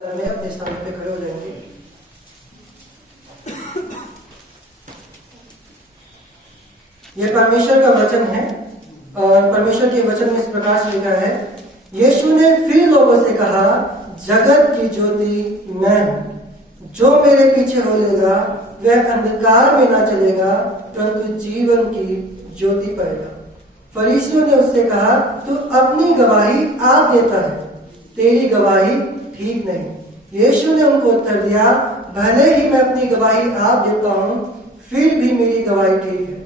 में अपने स्थान पे खड़े हो जाएंगे। यह परमेश्वर का वचन है और परमेश्वर के वचन में इस प्रकार से लिखा है, यीशु ने फिर लोगों से कहा, जगत की ज्योति मैं हूं, जो मेरे पीछे हो लेगा वह अंधकार में ना चलेगा परंतु जीवन की ज्योति पाएगा। फरीसियों ने उससे कहा, तू अपनी गवाही आप देता है, तेरी गवाही ठीक नहीं। यीशु ने उनको उत्तर दिया, भले ही मैं अपनी गवाही आप देता हूं, फिर भी मेरी गवाही ठीक है,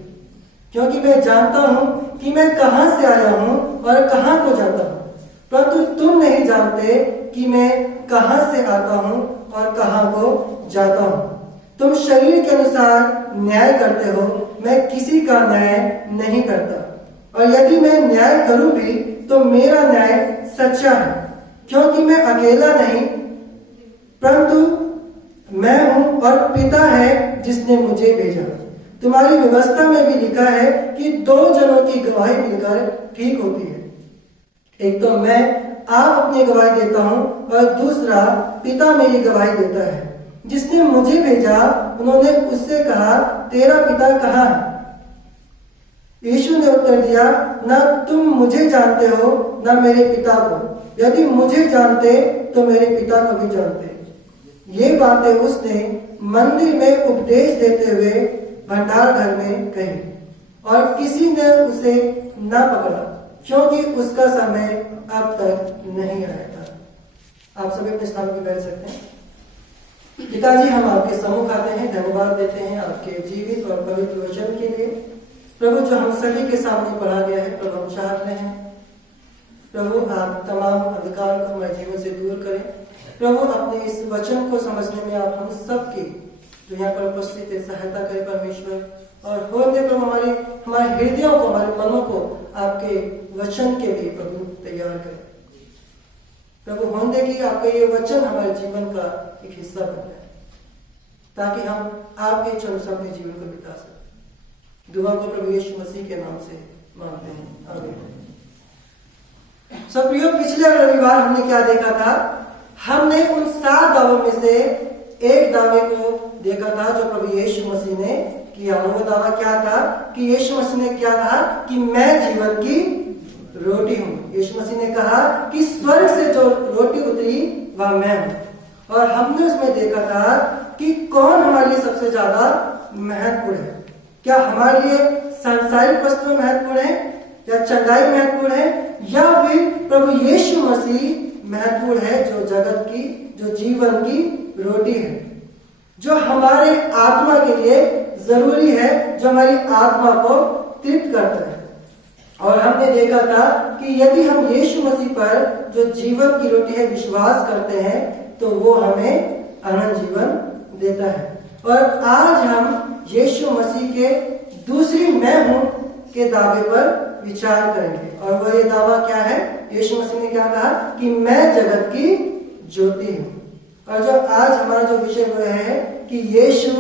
क्योंकि मैं जानता हूं कि मैं कहां से आया हूं और कहां को जाता हूं, परंतु तुम नहीं जानते कि मैं कहां से आता हूं और कहां को जाता हूं। तुम शरीर के अनुसार न्याय करते हो, मैं किसी का न्याय नहीं करता, और यदि मैं न्याय करूं भी तो मेरा न्याय सच्चा है, क्योंकि मैं अकेला नहीं परंतु मैं हूं और पिता है जिसने मुझे भेजा। तुम्हारी व्यवस्था में भी लिखा है कि दो जनों की गवाही मिलकर ठीक होती है। एक तो मैं आप अपनी गवाही देता हूं और दूसरा पिता मेरी गवाही देता है। जिसने मुझे भेजा उन्होंने उससे कहा, तेरा पिता कहाँ है? यीशु ने उत्तर दिया, ना तुम मुझे जानते हो ना मेरे पिता को। यदि मुझे जानते तो मेरे पिता को भी जानते। ये बातें उसने मंदिर में उपदेश देते हुए भंडार घर में कही, और किसी ने उसे ना पकड़ा, क्योंकि उसका समय अब तक नहीं आया था। आप सभी अपने स्थान पर बैठ सकते हैं। पिताजी, हम आपके सम्मुख आते हैं, धन्यवाद देते हैं आपके जीवित और पवित्र वचन के लिए। प्रभु, जो हम सभी के सामने पढ़ा गया है, प्रभु हम चाहते हैं प्रभु आप तमाम अंधकार को हमारे जीवन से दूर करें। प्रभु अपने इस वचन को समझने में आप हम सबकी जो यहाँ पर उपस्थित है सहायता करें परमेश्वर, और हो दे प्रभु हमारे हृदयों को, हमारे मनों को आपके वचन के लिए प्रभु तैयार करें। प्रभु होने दे कि आपका ये वचन हमारे जीवन का एक हिस्सा बन जाए, ताकि हम आपके इच्छा अनुसार अपने जीवन को बिता सकें। दुआ को प्रभु यीशु मसीह के नाम से मांगते हैं, आमीन। सब प्रियो, पिछले रविवार हमने क्या देखा था? हमने उन 7 दावों में से एक दावे को देखा था जो प्रभु यीशु मसीह ने किया। वो दावा क्या था कि यीशु मसीह ने क्या कहा कि मैं जीवन की रोटी हूं। यीशु मसीह ने कहा कि स्वर्ग से जो रोटी उतरी वह मैं हूं। और हमने उसमें देखा था कि कौन हमारे लिए सबसे ज्यादा महत्वपूर्ण है। क्या हमारे लिए सांसारिक वस्तुएं महत्वपूर्ण है, या चंगाई महत्वपूर्ण है, या फिर प्रभु यीशु मसीह महत्वपूर्ण है, जो जगत की, जो जीवन की रोटी है, जो हमारे आत्मा के लिए जरूरी है, जो हमारी आत्मा को तृप्त करता है। और हमने देखा था कि यदि हम यीशु मसीह पर जो जीवन की रोटी है विश्वास करते हैं तो वो हमें अनंत जीवन देता है। और आज हम यीशु मसीह के दूसरी मैं हूं के दावे पर विचार करेंगे। और वह ये दावा क्या है? यीशु मसीह ने क्या कहा कि मैं जगत की ज्योति हूं। और जो आज हमारा जो विषय वो है कि यीशु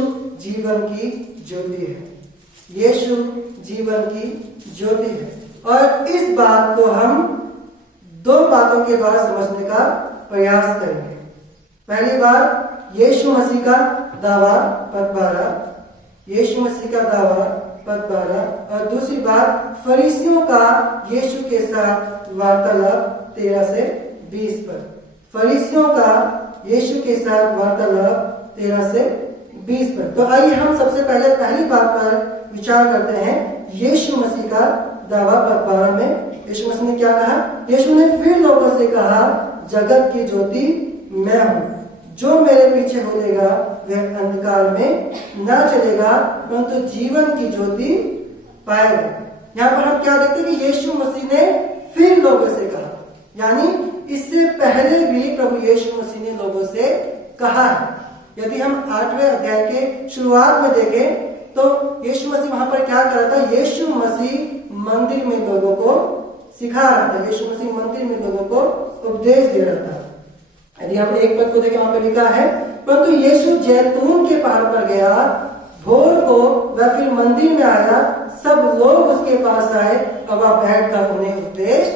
जीवन की ज्योति है। यीशु जीवन की ज्योति है। और इस बात को हम 2 बातों के द्वारा समझने का प्रयास करेंगे। पहली बात, यीशु मसीह का दावा पद 12, यीशु मसीह का दावा पद 12, और दूसरी बात फरीसियों का यीशु के साथ वार्तालाप 13 से 20 पर। फरीसियों का यीशु के साथ वार्तालाप 13 से 20 पर। तो आइए हम सबसे पहले पहली बात पर विचार करते हैं, यीशु मसीह का दावा पद 12 में यीशु मसीह ने क्या कहा? यीशु ने फिर लोगों से कहा, जगत की ज्योति मैं हूं, जो मेरे पीछे हो लेगा वह अंधकार में ना चलेगा परंतु जीवन की ज्योति पाएगा। यहाँ पर हम क्या देखते हैं कि यीशु मसीह ने फिर लोगों से कहा, यानी इससे पहले भी प्रभु यीशु मसीह ने लोगों से कहा है। यदि हम 8वें अध्याय के शुरुआत में देखें तो यीशु मसीह वहां पर क्या कर रहा था? यीशु मसीह मंदिर में लोगों को सिखा रहा था। यीशु मसीह मंदिर में लोगों को उपदेश दे रहा था। यदि हम एक पद को देखें, वहां पर लिखा है, परंतु यीशु जैतून के पहाड़ पर गया, भोर को वह फिर मंदिर में आया, सब लोग उसके पास आए और वह बैठकर उन्हें उपदेश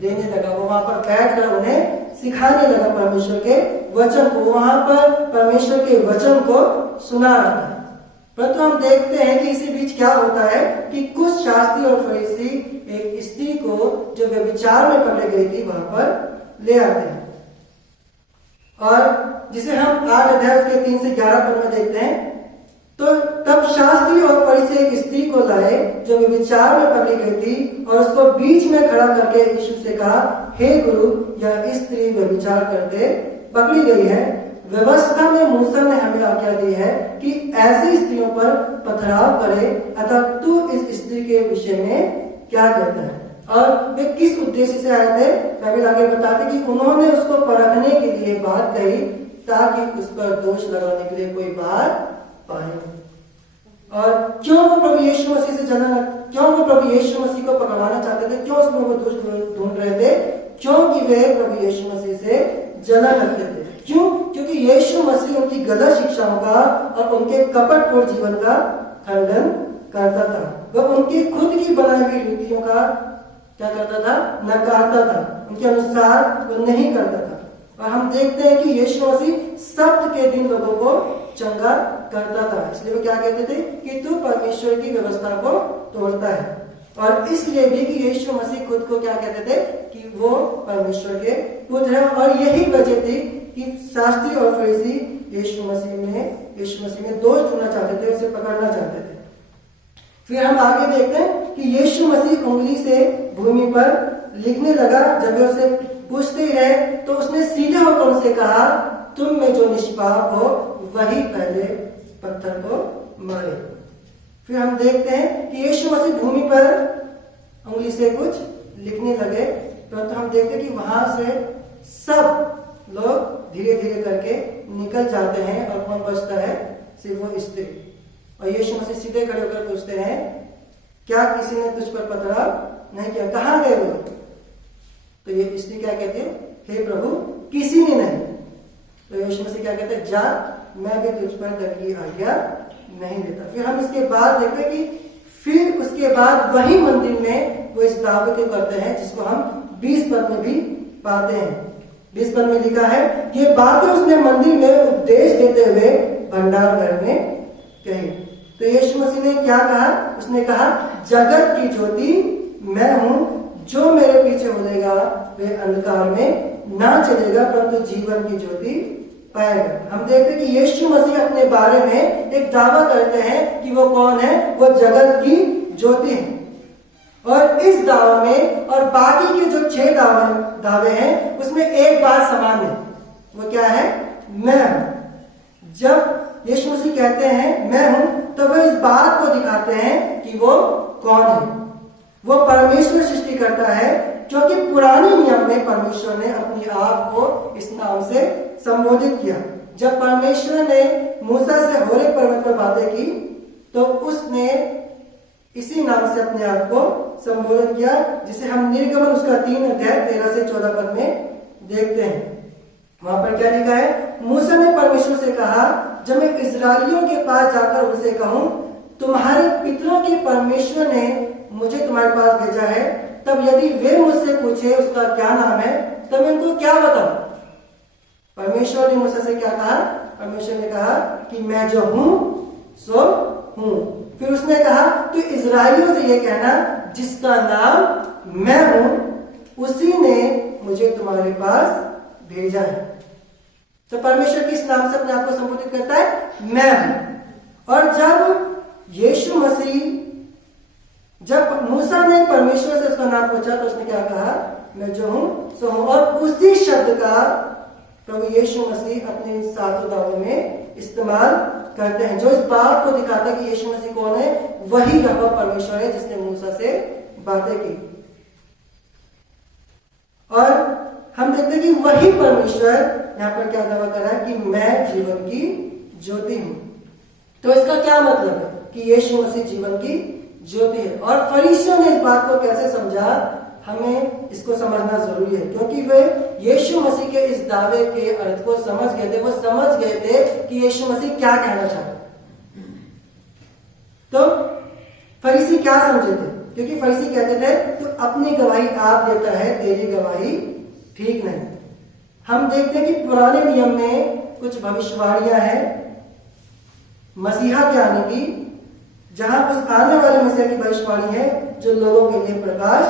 देने लगा। वो वहां पर बैठकर उन्हें सिखाने लगा परमेश्वर के वचन को, वहां पर परमेश्वर के वचन को सुना रहा था। परंतु हम देखते हैं कि इसी बीच क्या होता है कि कुछ शास्त्री और फरीसी एक स्त्री को जो व्यभिचार में पकड़ी गई थी वहां पर ले आते हैं, और जिसे हम 8 अध्याय उसके 3 से 11 पद में देखते हैं। तो तब शास्त्री और फरीसी एक स्त्री को लाए जो व्यभिचार में पकड़ी गई थी, और उसको बीच में खड़ा करके यीशु से कहा, हे गुरु, यह स्त्री व्यभिचार करते पकड़ी गई है। व्यवस्था में मूसा ने हमें आज्ञा दी है कि ऐसी स्त्रियों पर पथराव करे, अतः तू इस स्त्री के विषय में क्या कहता है? और वे किस उद्देश्य से आए थे? बाइबल आगे बताते कि उन्होंने उसको परखने के लिए बात कही ताकि उस पर दोष लगाने के लिए कोई बात पाए। और क्यों वो प्रभु यीशु मसीह से क्यों वो प्रभु यीशु मसीह को पकड़वाना चाहते थे? क्यों उसमें वो दोष ढूंढ रहे थे? क्योंकि वे प्रभु यीशु मसीह से जलन रखते थे। क्यों? क्योंकि यीशु मसीह उनकी गलत शिक्षाओं का और उनके कपटपूर्ण जीवन का खंडन करता था। वह उनकी खुद की बनाई हुई रीतियों का क्या करता था? नकारता था। उनके अनुसार वो नहीं करता था। और हम देखते हैं कि यीशु मसीह सब्त के दिन लोगों को चंगा करता था। इसलिए वो क्या कहते थे कि तू परमेश्वर की व्यवस्था को तोड़ता है। और इसलिए भी कि यीशु मसीह खुद को क्या कहते थे कि वो परमेश्वर के पुत्र है। और यही वजह थी कि शास्त्री और फरीसी यीशु मसीह में दोष ढूंढना चाहते थे, उसे पकड़ना चाहते थे। फिर हम आगे देखते हैं कि यीशु मसीह उंगली से भूमि पर लिखने लगा। जब वे उसे पूछते ही रहे तो उसने सीधे होकर उनसे कहा, तुम में जो निष्पाप हो वही पहले पत्थर को मारे। फिर हम देखते हैं कि यीशु मसीह भूमि पर उंगली से कुछ लिखने लगे, परंतु हम देखते हैं कि वहां से सब लोग धीरे धीरे करके निकल जाते हैं और कौन बचता है? सिर्फ वो स्त्री। और यीशु मसीह सीधे खड़े होकर पूछते हैं, क्या किसी ने तुझ पर पथराव नहीं किया? कहां गए वो? तो ये स्त्री क्या कहती है? हे प्रभु, किसी ने नहीं। तो यीशु मसीह क्या कहते हैं? जा, मैं भी तुझ पर दंड की आज्ञा नहीं देता। फिर हम इसके बाद देखते हैं कि फिर उसके बाद वही मंदिर में वो इस दावे को करते हैं जिसको हम 20 पद में भी पाते हैं। 20 पद में लिखा है, ये बातें उसने मंदिर में उपदेश देते हुए भंडार घर में कही। तो यीशु मसीह ने क्या कहा? उसने कहा, जगत की ज्योति मैं हूं, जो मेरे पीछे हो जाएगा वे अंधकार में ना चलेगा परंतु जीवन की ज्योति पाएगा। हम देखते हैं कि यीशु मसीह अपने बारे में एक दावा करते हैं कि वो कौन है? वो जगत की ज्योति है। और इस दावा में और बाकी के जो 6 दावे हैं उसमें एक बात समान है। वो क्या है? मैं हूं। जब यीशु मसीह कहते हैं मैं हूं, तो वो इस बात को दिखाते हैं कि वो कौन है। वो परमेश्वर सृष्टि करता है, क्योंकि पुराने नियम में परमेश्वर ने अपने आप को इस नाम से संबोधित किया। जब परमेश्वर ने मूसा से होरेब पर्वत पर बातें की तो उसने इसी नाम से अपने आप को संबोधित किया, जिसे हम निर्गमन उसका 3 अध्याय 13 से 14 पद में देखते हैं। वहां पर क्या लिखा है? मूसा ने परमेश्वर से कहा, जब मैं इस्राएलियों के पास जाकर उनसे कहूं, तुम्हारे पितरों के परमेश्वर ने मुझे तुम्हारे पास भेजा है, तब यदि वे मुझसे पूछे उसका क्या नाम है, तब मैं उनको क्या बताऊं? परमेश्वर ने मूसा से क्या कहा? परमेश्वर ने कहा कि मैं जो हूं सो हूं। फिर उसने कहा, तो इजरायलियों से यह कहना, जिसका नाम मैं हूं उसी ने मुझे तुम्हारे पास भेजा है। तो परमेश्वर किस नाम से अपने आप को संबोधित करता है? मैं हूं। और जब यीशु मसीह, जब मूसा ने परमेश्वर से उसका नाम पूछा तो उसने क्या कहा? मैं जो हूं सो हूं। और उसी शब्द का प्रभु यीशु मसीह अपने इन 7 दावों में इस्तेमाल करते हैं, जो इस बात को दिखाता है कि यीशु मसीह कौन है? वही यहोवा परमेश्वर है जिसने मूसा से बातें की। और हम देखते हैं कि वही परमेश्वर यहां पर क्या दावा कर रहा है कि मैं जीवन की ज्योति हूं। तो इसका क्या मतलब है? कि यीशु मसीह जीवन की ज्योति है। और फरीसियों ने इस बात को कैसे समझा, हमें इसको समझना जरूरी है, क्योंकि वे यीशु मसीह के इस दावे के अर्थ को समझ गए थे। वो समझ गए थे कि यीशु मसीह क्या कहना चाहते। तो फरीसी क्या समझे थे? क्योंकि फरीसी कहते थे, तो अपनी गवाही आप देता है, तेरी गवाही ठीक नहीं। हम देखते हैं कि पुराने नियम में कुछ भविष्यवाणियां हैं मसीहा के आने की, जहां उस आने वाले मसीहा की भविष्यवाणी है जो लोगों के लिए प्रकाश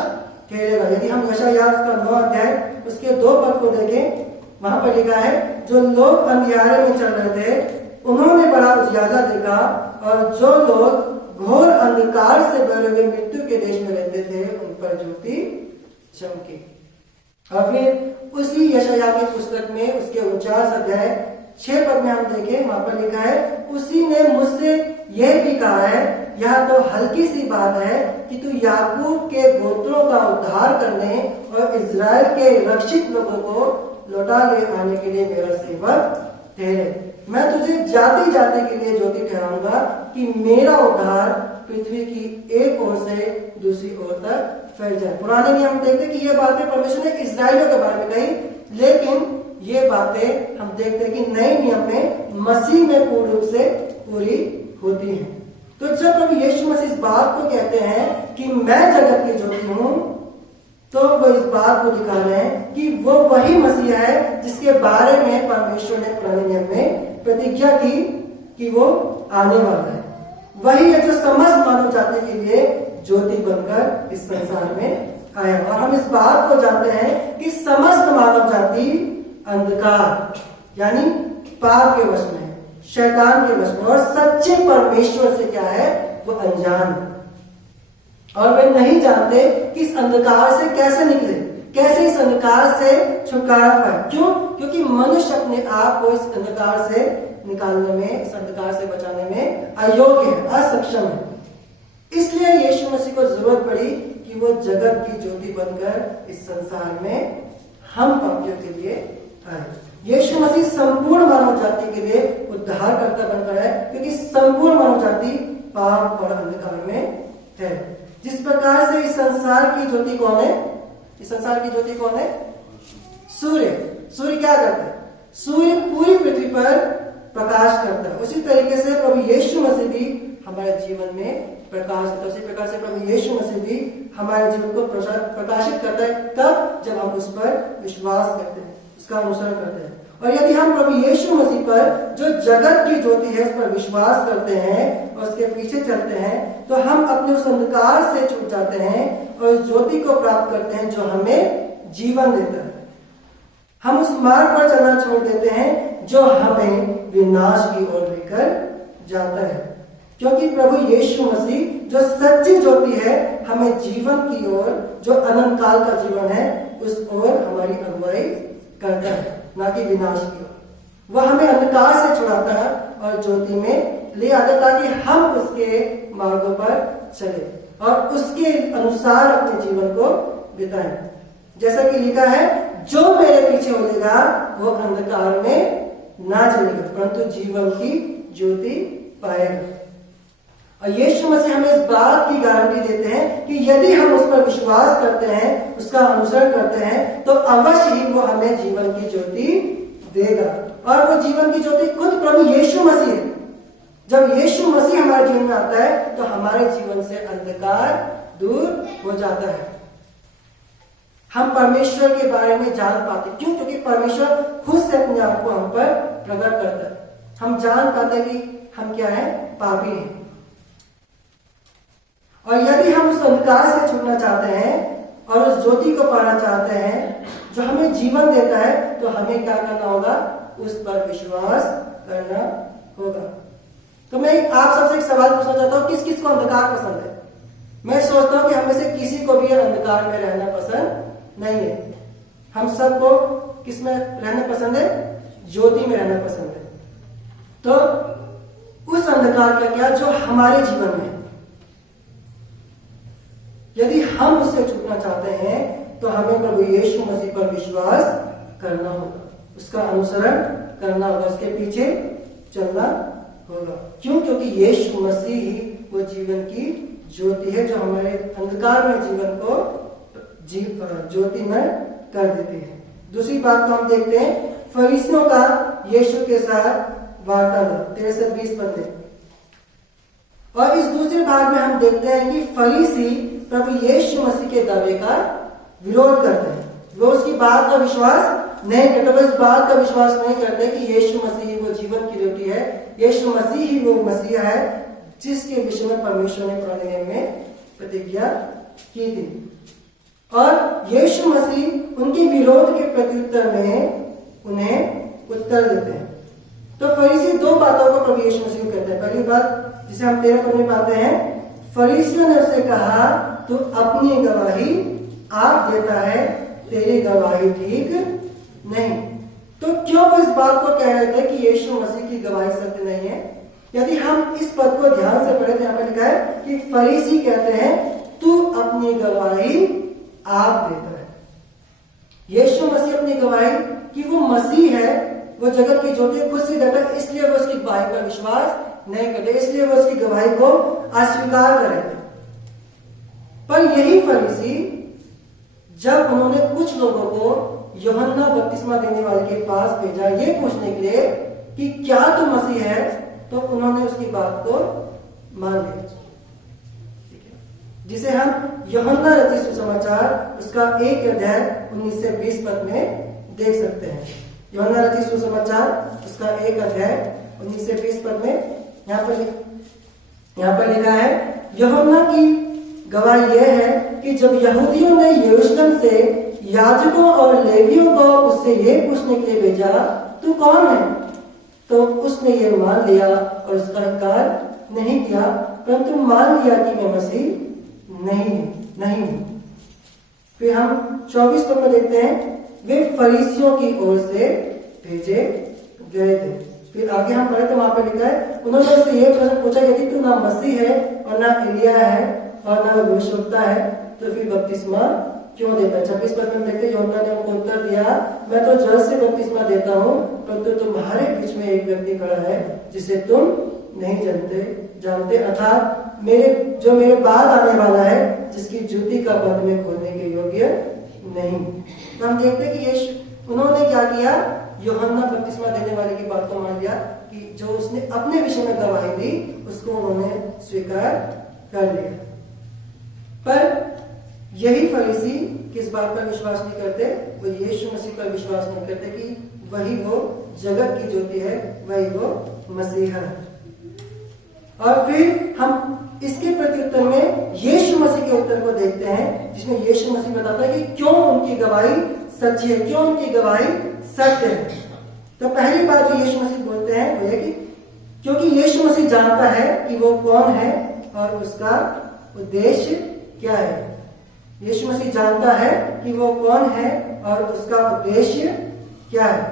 ठहरेगा। यदि हम यशायाह का 9 अध्याय उसके 2 पद को देखें, वहां पर लिखा है, जो लोग अंधियारे में चल रहे थे उन्होंने बड़ा उजियाला देखा, और जो लोग घोर अंधकार से भरे हुए मृत्यु के देश में रहते थे उन पर ज्योति चमकी। और फिर उसी यशायाह की पुस्तक में उसके 49 अध्याय 6 पद में हम देखें, वहां पर लिखा है, उसी ने मुझसे यह भी कहा है, यह तो हल्की सी बात है कि तू याकूब के गोत्रों का उद्धार करने और इजराइल के रक्षित लोगों को लौटा ले आने के लिए मेरा सेवक ठहरे। मैं तुझे जाति जाति के लिए ज्योति ठहराऊंगा कि मेरा उद्धार पृथ्वी की एक ओर से दूसरी ओर तक फैल जाए। पुराने नियम देखते कि ये बातें परमेश्वर ने इस्राएलियों के बारे में कही, लेकिन ये बातें हम देखते हैं कि नए नियम में मसीह में पूर्ण रूप से पूरी होती हैं। तो जब प्रभु यीशु मसीह इस बात को कहते हैं कि मैं जगत की ज्योति हूं, तो वो इस बात को दिखा रहे हैं कि वो वही मसीह है जिसके बारे में परमेश्वर ने पुराने नियम में प्रतिज्ञा की कि वो आने वाला है। वही है जो समस्त मानव जाति के लिए ज्योति बनकर इस संसार में आया। और हम इस बात को जानते हैं कि समस्त मानव जाति अंधकार यानी पाप के वश में, शैतान के वश में, और सच्चे परमेश्वर से क्या है, वो अनजान, और वे नहीं जानते कि इस अंधकार से कैसे निकले, कैसे इस अंधकार से छुटकारा पाए। क्यों? क्योंकि मनुष्य अपने आप को इस अंधकार से निकालने में, इस अंधकार से बचाने में अयोग्य है, असक्षम है। इसलिए यीशु मसीह को जरूरत पड़ी कि वो जगत की ज्योति बनकर इस संसार में हम पापियों के लिए आए। यीशु मसीह संपूर्ण मानव जाति के लिए उद्धारकर्ता बनकर है, क्योंकि संपूर्ण मानव जाति पाप और अंधकार में है। जिस प्रकार से इस संसार की ज्योति कौन है? इस संसार की ज्योति कौन है? सूर्य। सूर्य क्या करता है? सूर्य पूरी पृथ्वी पर प्रकाश करता है। उसी तरीके से प्रभु यीशु मसीह भी हमारे जीवन में प्रकाश देता है। उसी प्रकार से प्रभु यीशु मसीह भी हमारे जीवन को प्रकाशित करता है तब जब हम उस पर विश्वास करते हैं, उसका अनुसरण करते हैं। और यदि हम प्रभु यीशु मसीह पर जो जगत की ज्योति है उस पर विश्वास करते हैं और उसके पीछे चलते हैं, तो हम अपने उस अंधकार से छूट जाते हैं और उस ज्योति को प्राप्त करते हैं जो हमें जीवन देता है। हम उस मार्ग पर चलना छोड़ देते हैं जो हमें विनाश की ओर लेकर जाता है, क्योंकि प्रभु यीशु मसीह जो सच्ची ज्योति है हमें जीवन की ओर, जो अनंत काल का जीवन है, उस ओर हमारी अगुवाई करता है, ना कि विनाश की ओर। वह हमें अंधकार से छुड़ाता है और ज्योति में ले आता, ताकि हम उसके मार्गों पर चले और उसके अनुसार अपने जीवन को बिताएं। जैसा कि लिखा है, जो मेरे पीछे होगा वो अंधकार में ना चलेगा परंतु जीवन की ज्योति पाएगा। और यीशु मसीह हमें इस बात की गारंटी देते हैं कि यदि हम उस पर विश्वास करते हैं, उसका अनुसरण करते हैं, तो अवश्य ही वो हमें जीवन की ज्योति देगा। और वो जीवन की ज्योति खुद प्रभु यीशु मसीह है। जब यीशु मसीह हमारे जीवन में आता है तो हमारे जीवन से अंधकार दूर हो जाता है। हम परमेश्वर के बारे में जान पाते। क्यों? क्योंकि परमेश्वर खुद से अपने आप को हम पर प्रकट करता है। हम जान पाते हैं कि हम क्या है, पापी हैं। और यदि हम उस अंधकार से छूटना चाहते हैं और उस ज्योति को पाना चाहते हैं जो हमें जीवन देता है, तो हमें क्या करना होगा? उस पर विश्वास करना होगा। तो मैं आप सबसे एक सवाल पूछना चाहता हूं, किस किस को अंधकार पसंद है? मैं सोचता हूं कि हम में से किसी को भी अंधकार में रहना पसंद नहीं है। हम सबको किस में रहना पसंद है? ज्योति में रहना पसंद है। तो उस अंधकार का क्या जो हमारे जीवन में, यदि हम उससे छूटना चाहते हैं तो हमें प्रभु यीशु मसीह पर विश्वास करना होगा, उसका अनुसरण करना होगा, उसके पीछे चलना होगा। क्यों? क्योंकि यीशु मसीह ही वो जीवन की ज्योति है जो हमारे अंधकार में जीवन को ज्योति में कर देती है। दूसरी बात तो हम देखते हैं फरीसियों का यीशु के साथ वार्तालाप 13-20 पद में। और इस दूसरे भाग में हम देखते हैं कि फरीसी प्रभु यीशु मसीह के दावे का विरोध करते हैं, वो उसकी बात का विश्वास नहीं करते, वो इस बात का विश्वास नहीं करते कि यीशु मसीह ही वो जीवन की रोटी है, यीशु मसीह ही वो मसीहा है जिसके विषय में परमेश्वर ने पुराने नियम में प्रतिज्ञा की थी। और यीशु मसीह उनके विरोध के प्रत्युत्तर में उन्हें उत्तर देते हैं। तो फरीसी दो बातों को प्रभु यीशु मसीह कहते हैं। पहली बात जिसे हम 13 पद में पाते हैं, फरीसियों ने उससे कहा, तू अपनी गवाही आप देता है, तेरी गवाही ठीक नहीं। तो क्यों वो इस बात को कह रहे थे कि यीशु मसीह की गवाही सत्य नहीं है? यदि हम इस पद को ध्यान से पढ़े तो यहाँ पर लिखा है कि फरीसी कहते हैं तू अपनी गवाही आप देता है। यीशु मसीह अपनी गवाही कि वो मसीह है, वो जगत की ज्योति खुद से देता है, इसलिए वो उसकी गवाही पर विश्वास नहीं करते, इसलिए वो उसकी गवाही को अस्वीकार करेंगे। पर यही फरीसी जब उन्होंने कुछ लोगों को यूहन्ना बपतिस्मा देने वाले के पास भेजा ये पूछने के लिए कि क्या तू मसीह है, तो उन्होंने उसकी बात को मान लिया, जिसे हम यूहन्ना रचित सुसमाचार उसका 1 अध्याय 19 से 20 पद में देख सकते हैं। यूहन्ना रचित सुसमाचार उसका 1 अध्याय 19 से 20 पद में यहाँ पर लिखा है, यूहन्ना की गवाही यह है कि जब यहूदियों ने यरूशलेम से याजकों और लेवियों को उससे यह पूछने के लिए भेजा तू कौन है, तो उसने ये मान लिया और उसका इनकार नहीं किया, परंतु मान लिया कि मैं मसीह नहीं हूं। फिर हम 24 पद में देखते हैं, वे फरीसियों की ओर से भेजे गए थे। फिर आगे हम पढ़े तो वहां पर लिखा है, उन्होंने उससे यह प्रश्न पूछा यदि तू ना मसीह है और ना एलिया है और ना भविष्यवक्ता है तो फिर बपतिस्मा क्यों देता है? 26 पद में देखते हैं, यूहन्ना ने उनको उत्तर दिया, मैं तो जल से बपतिस्मा देता हूँ, परंतु तुम्हारे बीच में एक व्यक्ति खड़ा है जिसे तुम नहीं जानते, अर्थात मेरे बाद आने वाला है, जिसकी जूती का बंध में खोलने के योग्य नहीं। तो हम देखते हैं कि यीशु उन्होंने क्या किया, यूहन्ना बपतिस्मा देने वाले की बात को मान लिया कि जो उसने अपने विषय में गवाही दी उसको उन्होंने स्वीकार कर लिया। पर यही फरीसी किस बात पर विश्वास नहीं करते, वो यीशु मसीह पर विश्वास नहीं करते कि वही वो जगत की ज्योति है, वही वो मसीहा है। और फिर हम इसके प्रत्युत्तर में यीशु मसीह के उत्तर को देखते हैं, जिसमें यीशु मसीह बताता है कि क्यों उनकी गवाही सच्ची है, क्यों उनकी गवाही सत्य है। तो पहली बात जो यीशु मसीह बोलते हैं वो है कि क्योंकि यीशु मसीह जानता है कि वो कौन है और उसका उद्देश्य क्या है। यीशु मसीह जानता है कि वो कौन है और उसका उद्देश्य क्या है।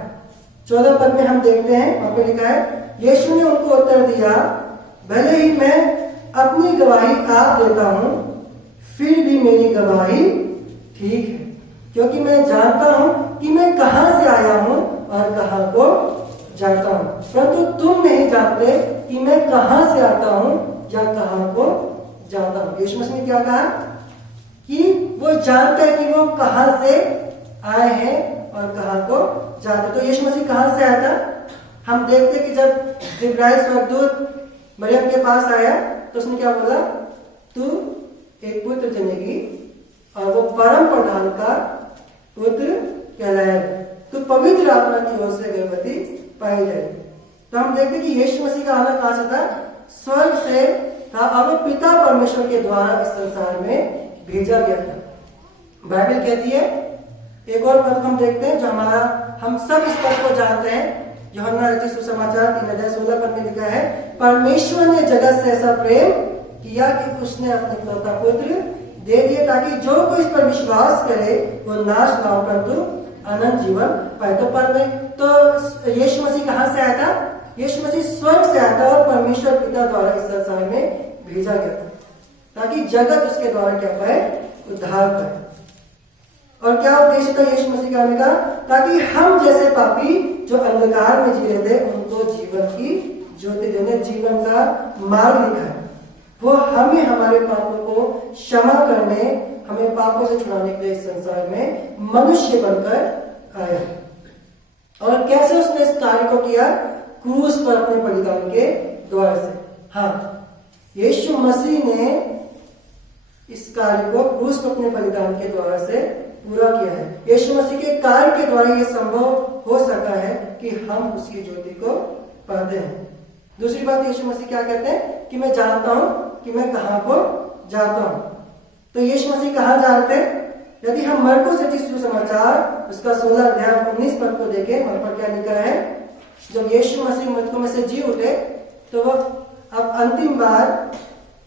14 पद में हम देखते हैं, वहां पर लिखा है, यीशु ने उनको उत्तर दिया, भले ही मैं अपनी गवाही आप देता हूं, फिर भी मेरी गवाही ठीक है, क्योंकि मैं जानता हूं कि मैं कहां से आया हूं और कहां को जाता हूं, परंतु तुम नहीं जानते कि मैं कहां से आता हूं या कहां को जाता हूं। यीशु मसीह ने क्या कहा कि वो जानते हैं कि वो कहां से आए हैं और कहां को जाते। तो यीशु मसीह कहां से आया था? हम देखते कि जब जिब्राइल स्वर्गदूत मरियम के पास आया तो उसने क्या बोला, तू एक पुत्र जनेगी और वो परम प्रधान का पुत्र कहलाएगा, तो पवित्र आत्मा की ओर से गर्भवती पाई जाएगी। तो हम देखते कि यीशु मसीह का आना कहां से था? स्वर्ग से था और वो पिता परमेश्वर के द्वारा इस संसार में भेजा गया था। बाइबल कहती है, एक और पद हम देखते हैं जो हम सब इस पद को जानते हैं, यूहन्ना रचित सुसमाचार 3 अध्याय 16 पद में लिखा है, परमेश्वर ने जगत से ऐसा प्रेम किया कि उसने अपने इकलौता पुत्र दे दिया ताकि जो कोई इस पर विश्वास करे वो नाश ना हो परंतु अनंत जीवन पाए। तो यीशु मसीह कहां से आया था? यीशु मसीह स्वर्ग से आया था और परमेश्वर पिता द्वारा इस संसार में भेजा गया था ताकि जगत उसके द्वारा क्या पाए, उद्धार पाए। और क्या उद्देश्य था यीशु मसीह का आने का? ताकि हम जैसे पापी जो अंधकार में जी रहे थे उनको जीवन की ज्योति देने, जीवन का मार्ग दिखाए। वो हमें हमारे पापों को क्षमा करने, हमें पापों से छुड़ाने के लिए इस संसार में मनुष्य बनकर आया। और कैसे उसने इस कार्य को किया? क्रूस पर अपने बलिदान के द्वारा से। हाँ, यीशु मसीह ने इस कार्य को क्रूस पर अपने बलिदान के द्वारा से पूरा किया है। यीशु मसीह के कार्य के द्वारा यह संभव हो सका है कि हम उसकी ज्योति को पाते हैं। दूसरी बात, यीशु मसीह क्या कहते हैं कि मैं जानता हूं कि मैं कहां को जाता हूं। तो यीशु मसीह कहां जानते हैं? यदि हम मरकुस रचित सुसमाचार उसका 16 अध्याय 19 पद को देखें, वहां पर क्या लिखा है? जब यीशु मसीह मृतकों में से जी उठे तो वह अब अंतिम बार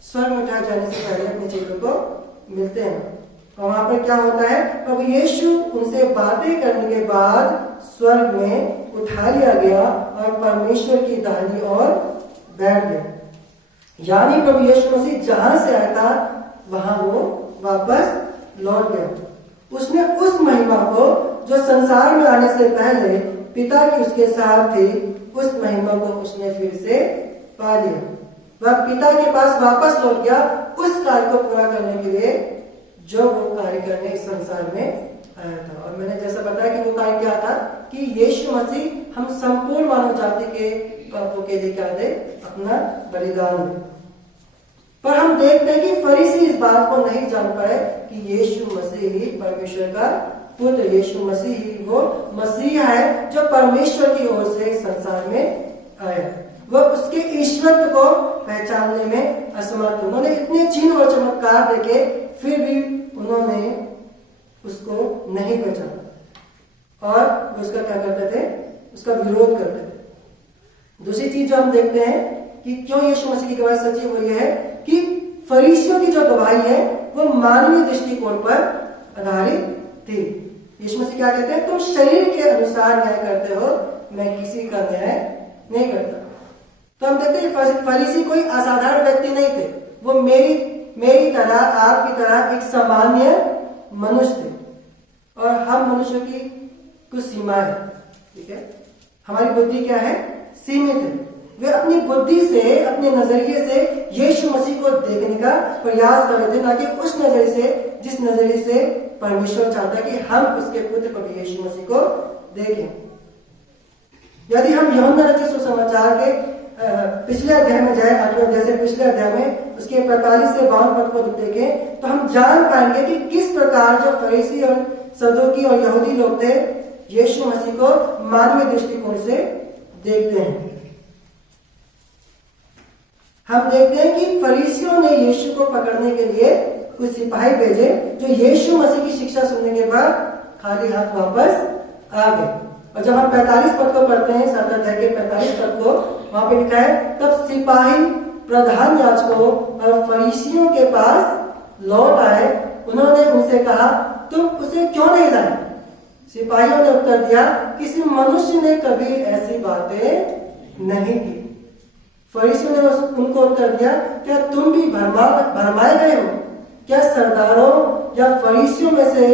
स्वर्ग में उठाए जाने से पहले अपने चेलों को मिलते हैं। और वहां पर क्या होता है? प्रभु यीशु उनसे बातें करने के बाद स्वर्ग में उठा लिया गया और परमेश्वर की दाहिनी ओर बैठ गया। यानी प्रभु यीशु मसीह जहां से आया था वहां वो वापस लौट गया। उसने उस महिमा को जो संसार में आने से पहले पिता की उसके साथ थी, उस महिमा को उसने फिर से पा लिया। वह पिता के पास वापस लौट गया उस कार्य को पूरा करने के लिए जो वो कार्य करने इस संसार में आया था। और मैंने जैसा बताया कि वो कार्य क्या था कि यीशु मसीह हम संपूर्ण मानव जाति के पापों के लिए क्या दे? अपना बलिदान दे। पर हम देखते हैं कि फरीसी इस बात को नहीं जान पाए कि यीशु मसीह ही परमेश्वर का पुत्र, यीशु मसीह ही वो मसीह है जो परमेश्वर की ओर से संसार में आया। वह उसके ईश्वरत्व को पहचानने में असमर्थ। उन्होंने इतने चिन्ह और चमत्कार देखे फिर भी उन्होंने उसको नहीं पहचाना और उसका क्या करते थे? उसका विरोध करते थे। दूसरी चीज जो हम देखते हैं कि क्यों यीशु मसीह की गवाही सच्ची, वो ये है कि फरीसियों की जो गवाही है वो मानवीय दृष्टिकोण पर आधारित थी। यीशु मसीह क्या कहते हैं? तुम शरीर के अनुसार न्याय करते हो, मैं किसी का न्याय नहीं करता। तो हम देखते हैं फरीसी कोई असाधारण व्यक्ति नहीं थे। वो मेरी तरह, आपकी तरह एक सामान्य मनुष्य थे। और हम मनुष्यों की कुछ सीमा है, ठीक है? हमारी बुद्धि क्या है? सीमित है। वे अपनी बुद्धि से, अपने नजरिए से यीशु मसीह को देखने का प्रयास कर रहे थे, ना कि उस नजरिए से जिस नजरिए से परमेश्वर चाहता है कि हम उसके पुत्र प्रभु यीशु मसीह को देखें। यदि हम यूहन्ना रचित सुसमाचार के पिछले अध्याय में जाए, 8वें अध्याय से पिछले अध्याय में उसके 45 से 52 पद को देखें तो हम जान पाएंगे कि किस प्रकार जो फरीसी और सदूकी और यहूदी लोग थे यीशु मसीह को मानवीय दृष्टिकोण से देखते हैं। हम देखते हैं कि फरीसियों ने यीशु को पकड़ने के लिए कुछ सिपाही भेजे जो यीशु मसीह की शिक्षा सुनने के बाद खाली हाथ वापस आ गए। और जब हम 45 पद को पढ़ते हैं, 7 अध्याय के 45 पद को, वहां पे लिखा है, तब सिपाही प्रधान याजकों और फरीसियों के पास लौट आए। उन्होंने उनसे कहा, तुम उसे क्यों नहीं लाए? सिपाहियों ने उत्तर दिया, किसी मनुष्य ने कभी ऐसी बातें नहीं की। फरीसियों ने उनको उत्तर दिया, क्या तुम भी भरमाए गए हो? क्या सरदारों या फरीसियों में से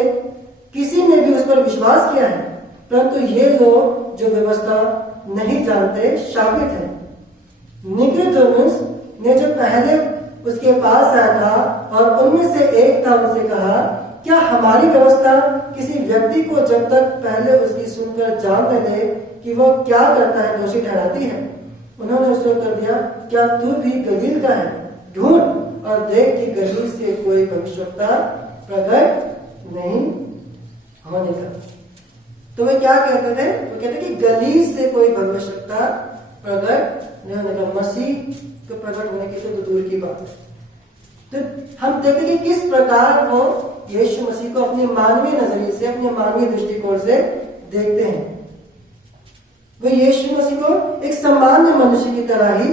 किसी ने भी उस पर विश्वास किया है? परंतु ये लोग जो व्यवस्था नहीं जानते शापित है। निकोदेमुस ने जो पहले उसके पास आया था और उनमें से एक था, उनसे कहा, क्या हमारी व्यवस्था किसी व्यक्ति को जब तक पहले उसकी सुनकर जान न ले कि वो क्या करता है दोषी ठहराती है? उन्होंने उससे उत्तर दिया, क्या तू भी गलील का है? ढूंढ और देख कि गलील से कोई भविष्यवक्ता प्रकट नहीं होने का। तो वे क्या कहते थे? वो कहते कि गलील से कोई भविष्यवक्ता प्रकट नहीं होने का। मसीह को प्रकट होने की तो दूर की बात है। तो हम देखते कि किस प्रकार वो यीशु मसीह को अपने मानवीय नजरिए से, अपने मानवीय दृष्टिकोण से देखते हैं। वे यीशु मसीह को एक सामान्य मनुष्य की तरह ही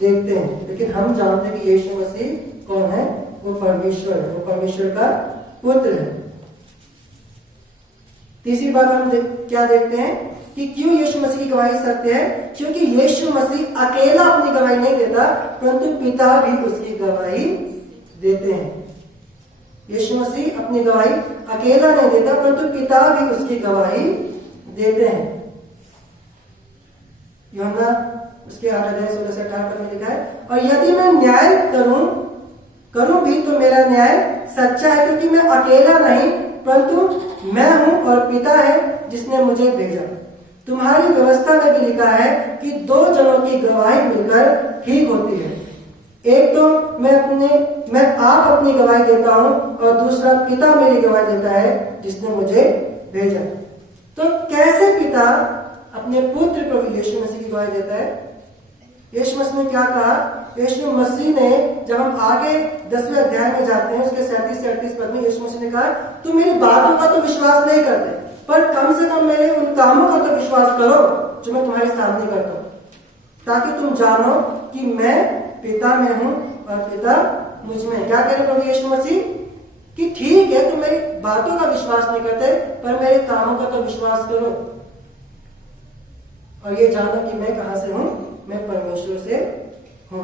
देखते हैं, लेकिन हम जानते हैं कि यीशु मसीह कौन है? वो परमेश्वर है, वो परमेश्वर का पुत्र है। तीसरी बात हम क्या देखते हैं कि क्यों यीशु मसीह की गवाही सत्य है? क्योंकि यीशु मसीह अकेला अपनी गवाही नहीं देता, परंतु पिता भी उसकी गवाही देते हैं। यीशु मसीह अपनी गवाही अकेला नहीं देता, परंतु पिता भी उसकी गवाही देते हैं। यूहन्ना उसके 8 अध्याय 16 से 18 पद में लिखा है, और यदि मैं न्याय करूं भी तो मेरा न्याय सच्चा है, क्योंकि मैं अकेला नहीं परंतु मैं हूं और पिता है जिसने मुझे भेजा। तुम्हारी व्यवस्था में भी लिखा है कि 2 जनों की गवाही मिलकर ठीक होती है। एक तो मैं आप अपनी गवाही देता हूं और दूसरा पिता मेरी गवाही देता है जिसने मुझे भेजा। तो कैसे पिता अपने पुत्र प्रभु यीशु मसीह की गवाही देता है? यीशु मसीह ने क्या कहा? यीशु मसीह ने, जब हम आगे 10वें अध्याय में जाते हैं, उसके 37 से 38 पद में यीशु मसीह ने कहा, तुम मेरी बातों का तो विश्वास नहीं करते, पर कम से कम मेरे उन कामों का तो विश्वास करो जो मैं तुम्हारे सामने करता हूं, ताकि तुम जानो कि मैं पिता में हूं और पिता मुझ में। क्या करे प्रभु यीशु मसीह? कि ठीक है, तुम मेरी बातों का विश्वास नहीं करते, पर मेरे कामों का तो विश्वास करो और ये जानो कि मैं कहां से हूं, मैं परमेश्वर से हूं।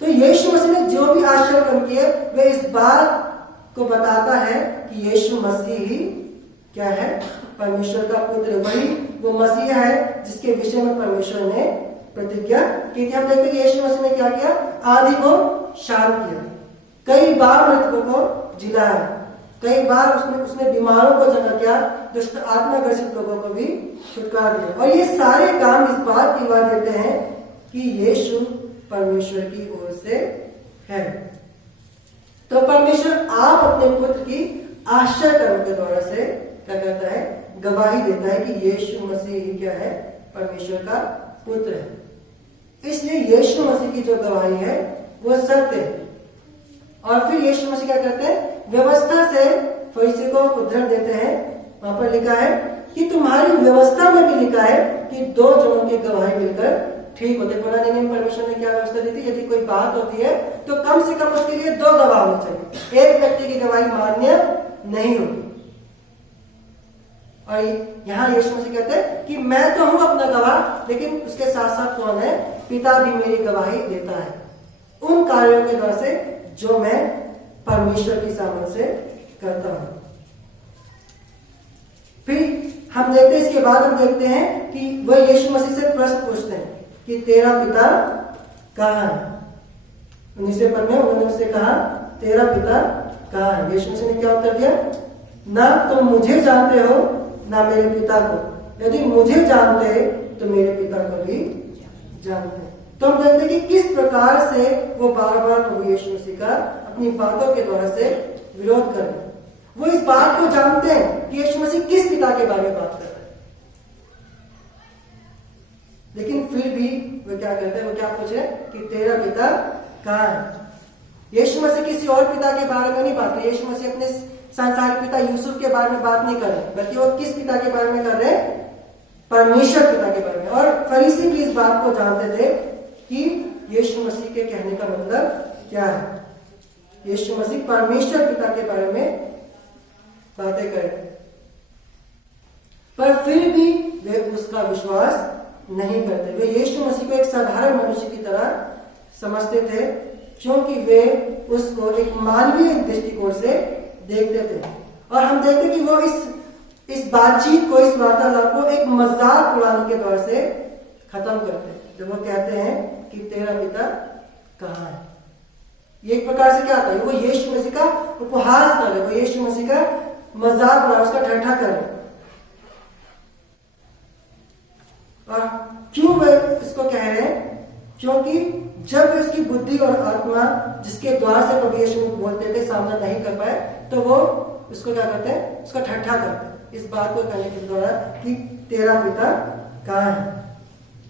तो यीशु मसीह ने जो भी आश्चर्य काम किए, वे इस बात को बताता है कि यीशु मसीह ही क्या है? परमेश्वर का पुत्र। वही वो मसीह है जिसके विषय में परमेश्वर ने प्रतिज्ञा की थी। हम देखते हैं कि यीशु मसीह ने क्या किया? आदि को शांत किया, कई बार मृतकों को जिलाया, कई बार उसने बीमारों को चंगा किया, दुष्ट आत्मा ग्रसित लोगों को भी छुटकारा दिया। और ये सारे काम इस बात की गवाही देते हैं कि यीशु परमेश्वर की ओर से है। तो परमेश्वर आप अपने पुत्र की आश्चर्य कर्म के द्वारा से क्या करता है? गवाही देता है कि यीशु मसीह ही क्या है? परमेश्वर का पुत्र है। इसलिए यीशु मसीह की जो गवाही है वो सत्य है। और फिर यीशु मसीह क्या करते हैं? व्यवस्था से फरीसी को उद्धरण देते हैं। वहां पर लिखा है कि तुम्हारी व्यवस्था में भी लिखा है कि 2 जनों की गवाही मिलकर ठीक होते। पुराने नियम परमेश्वर ने क्या व्यवस्था दी थी? यदि कोई बात होती है तो कम से कम उसके लिए 2 गवाह होने चाहिए, एक व्यक्ति की गवाही मान्य नहीं होगी। और यहां यीशु मसीह कहते हैं कि मैं तो हूं अपना गवाह, लेकिन उसके साथ साथ कौन है? पिता भी मेरी गवाही देता है उन कार्यों के द्वारा से जो मैं परमेश्वर की सामने से करता हूं। फिर हम देखते हैं, इसके बाद हम देखते हैं कि वह यीशु मसीह से प्रश्न पूछते हैं कि तेरा पिता कहां है? 19वें पद में उन्होंने उससे कहा, तेरा पिता कहां है? यीशु मसीह ने क्या उत्तर दिया? ना तुम मुझे जानते हो ना मेरे पिता को। यदि मुझे जानते तो मेरे पिता को भी जानते। तो हम देखते हैं कि किस प्रकार से वो बार बार प्रभु यीशु मसीह का अपनी बातों के द्वारा से विरोध कर रहे हैं। वो इस बात को जानते हैं कि यीशु मसीह किस पिता के बारे में बात कर रहे हैं, लेकिन फिर भी वो क्या करते हैं? वो क्या पूछे कि तेरा पिता कहां है? यीशु मसीह किसी और पिता के बारे में नहीं बात कर रहे। यीशु मसीह अपने संसारिक पिता यूसुफ के बारे में बात नहीं कर रहे, बल्कि वो किस पिता के बारे में कर रहे हैं? परमेश्वर पिता के बारे में। और फरीसी भी इस बात को जानते थे कि यीशु मसीह के कहने का मतलब क्या है। यीशु मसीह परमेश्वर पिता के बारे में बातें करें, पर फिर भी वे उसका विश्वास नहीं करते। वे यीशु मसीह को एक साधारण मनुष्य की तरह समझते थे, क्योंकि वे उसको एक मानवीय दृष्टिकोण से देखते थे। और हम देखते कि वो इस बातचीत को, इस वार्तालाप को एक मजाक उड़ाने के द्वारा से खत्म करते हैं, जब वो कहते हैं कि तेरा पिता कहां है। ये एक प्रकार से क्या आता है? वो यीशु मसीह का उपहास कर रहे, वो यीशु मसीह का मजाक उड़ा, उसका ठट्ठा कर रहे। और क्यों वे इसको कह रहे हैं? क्योंकि जब उसकी बुद्धि और आत्मा जिसके द्वारा से प्रभु यीशु बोलते थे सामना नहीं कर पाए, तो वो उसको क्या करते हैं? उसका ठट्ठा करते हैं इस बात को कहने के द्वारा कि तेरा पिता कहां है।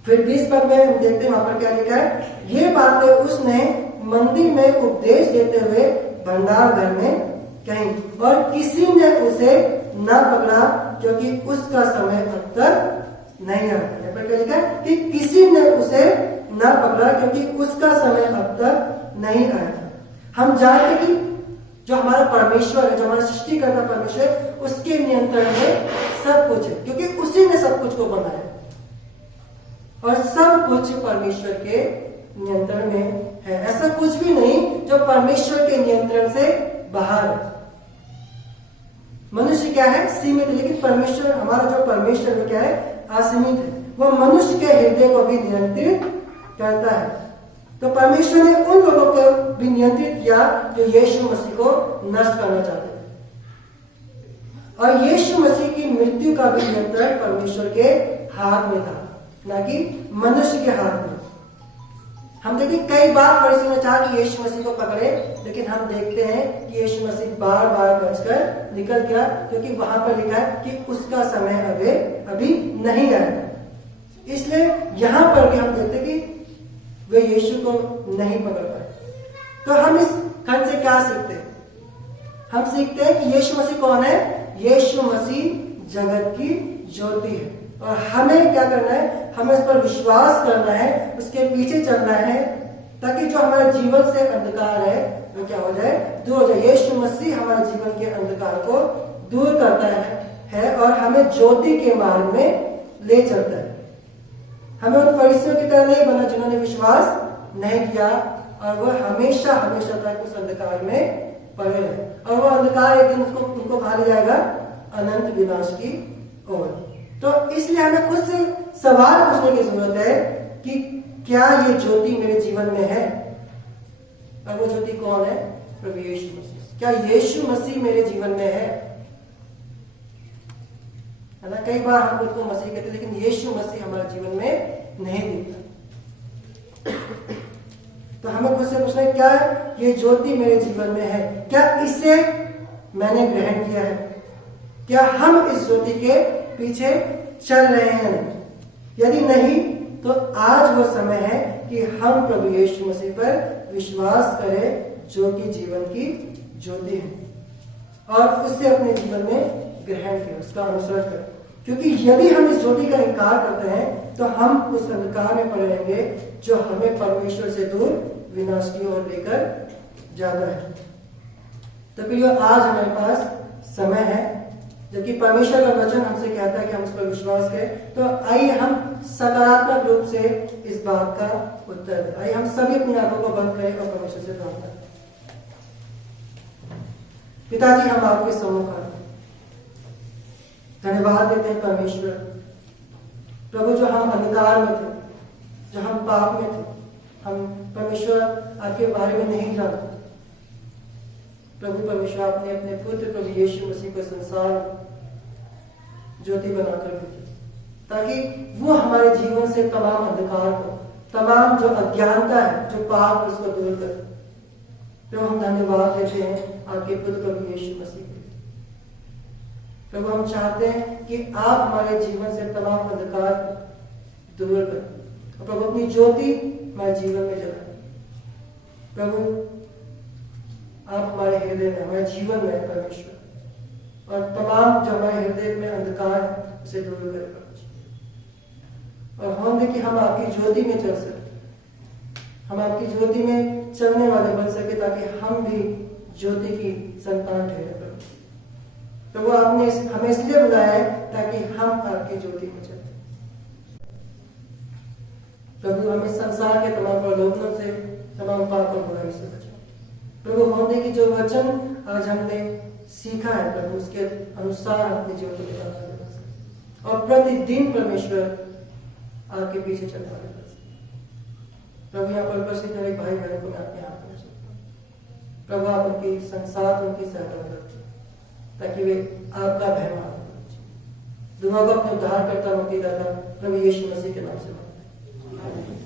फिर 20 पद में हम देखते हैं, वहां पर क्या लिखा है? ये बातें उसने मंदिर में उपदेश देते हुए भंडार घर में कही, और किसी ने उसे न पकड़ा क्योंकि उसका समय अब तक नहीं आया। यहाँ पर क्या लिखा है? कि किसी ने उसे न पकड़ा क्योंकि उसका समय अब तक नहीं आया था। हम जानते कि जो हमारा परमेश्वर है, जो हमारा सृष्टिकर्ता परमेश्वर है, उसके नियंत्रण में सब कुछ है, क्योंकि उसी ने सब कुछ को बनाया और सब कुछ परमेश्वर के नियंत्रण में है। ऐसा कुछ भी नहीं जो परमेश्वर के नियंत्रण से बाहर है। मनुष्य क्या है? सीमित, लेकिन परमेश्वर, हमारा जो परमेश्वर वो क्या है? असीमित है। वो मनुष्य के हृदय को भी नियंत्रित करता है। तो परमेश्वर ने उन लोगों को भी नियंत्रित किया जो यीशु मसीह को नष्ट करना चाहते थे, और यीशु मसीह की मृत्यु का भी नियंत्रण परमेश्वर के हाथ में था, ना कि मनुष्य के हाथ में। हम देखिए कई बार फरीसियों ने चाहा कि यीशु मसीह को पकड़े, लेकिन हम देखते हैं कि यीशु मसीह बार बार बचकर निकल गया, क्योंकि वहां पर लिखा है कि उसका समय अभी नहीं आया। इसलिए यहां पर भी हम देखते कि वे यीशु को नहीं पकड़ पाए। तो हम इस खंड से क्या सीखते हैं? हम सीखते हैं कि यीशु मसीह कौन है? यीशु मसीह जगत की ज्योति है, और हमें क्या करना है? हमें इस पर विश्वास करना है, उसके पीछे चलना है, ताकि जो हमारे जीवन से अंधकार है वो क्या हो जाए? दूर हो जाए। यीशु मसीह हमारे जीवन के अंधकार को दूर करता है और हमें ज्योति के मार्ग में ले चलता है। हमें उन फरीसियों की तरह नहीं बनना जिन्होंने विश्वास नहीं किया और वह हमेशा हमेशा तक उस अंधकार में पड़े रहे, और वह अंधकार एक दिन उनको खा ले जाएगा अनंत विनाश की ओर। तो इसलिए हमें खुद से सवाल पूछने की जरूरत है कि क्या ये ज्योति मेरे जीवन में है? और वो ज्योति कौन है? प्रभु यीशु मसीह। क्या यीशु मसीह मेरे जीवन में है ना? कई बार हम खुद को मसीह कहते हैं, लेकिन यीशु मसीह हमारे जीवन में नहीं दिखता। तो हमें खुद से पूछना है, क्या ये ज्योति मेरे जीवन में है? क्या इसे मैंने ग्रहण किया है? क्या हम इस ज्योति के पीछे चल रहे हैं? यदि नहीं, तो आज वो समय है कि हम प्रभु यीशु मसीह पर विश्वास करें, जो कि जीवन की ज्योति है, और उससे अपने जीवन में ग्रहण करें, उसका अनुसरण करें। क्योंकि यदि हम इस ज्योति का इनकार करते हैं तो हम उस अंधकार में पड़े रहेंगे जो हमें परमेश्वर से दूर विनाश की ओर लेकर जाता है। तो प्रियो, आज हमारे पास समय है, जबकि परमेश्वर का वचन हमसे कहता है कि हम उस पर विश्वास करें। तो आइए हम सकारात्मक रूप से इस बात का उत्तर दें। आइए हम सभी अपनी आंखों को बंद करें और परमेश्वर से प्रार्थना करें। पिताजी, हम आपके सम्मुख आते हैं, धन्यवाद देते हैं परमेश्वर। प्रभु, जो हम अंधकार में थे, जो हम पाप में थे, हम परमेश्वर आपके बारे में नहीं जानते। प्रभु परमेश्वर, आपने अपने पुत्र प्रभु यीशु मसीह को संसार ज्योति बनाकर भेजा, ताकि वो हमारे जीवन से तमाम अंधकार को, तमाम जो अज्ञानता है, जो पाप, उसको दूर करे। प्रभु, हम धन्यवाद देते हैं आपके पुत्र प्रभु यीशु मसीह के। प्रभु, हम चाहते हैं कि आप हमारे जीवन से तमाम अंधकार को दूर करें, और प्रभु अपनी ज्योति हमारे जीवन में जलाएं। प्रभु, आप हमारे हृदय में, हमारे जीवन में परमेश्वर, और तमाम जो हमारे हृदय में अंधकार है उसे दूर करें, और हम दें कि हम आपकी ज्योति में चल सके, हम आपकी ज्योति में चलने वाले बन सके, ताकि हम भी ज्योति की संतान ठहरे। प्रभु, आपने हमें इसलिए बुलाया है ताकि हम आपकी ज्योति में चलें। प्रभु, हमें संसार के तमाम प्रलोभनों से, तमाम पाप और बुराई से बचाओ। प्रभु, हमने की जो वचन आज हमने सीखा है, प्रभु उसके अनुसार अपने जीवन को बिताना है, और प्रतिदिन परमेश्वर आपके पीछे चलना है। प्रभु, यहाँ पर उपस्थित मेरे भाई बहनों को मैं आपके हाथ में सौंपता हूं। प्रभु, आप उनकी संसार, उनकी सहायता करें, ताकि वे आपका भय माने। दुआ को अपने उद्धार करता मुक्तिदाता प्रभु यीशु मसीह के नाम से मांगते हैं।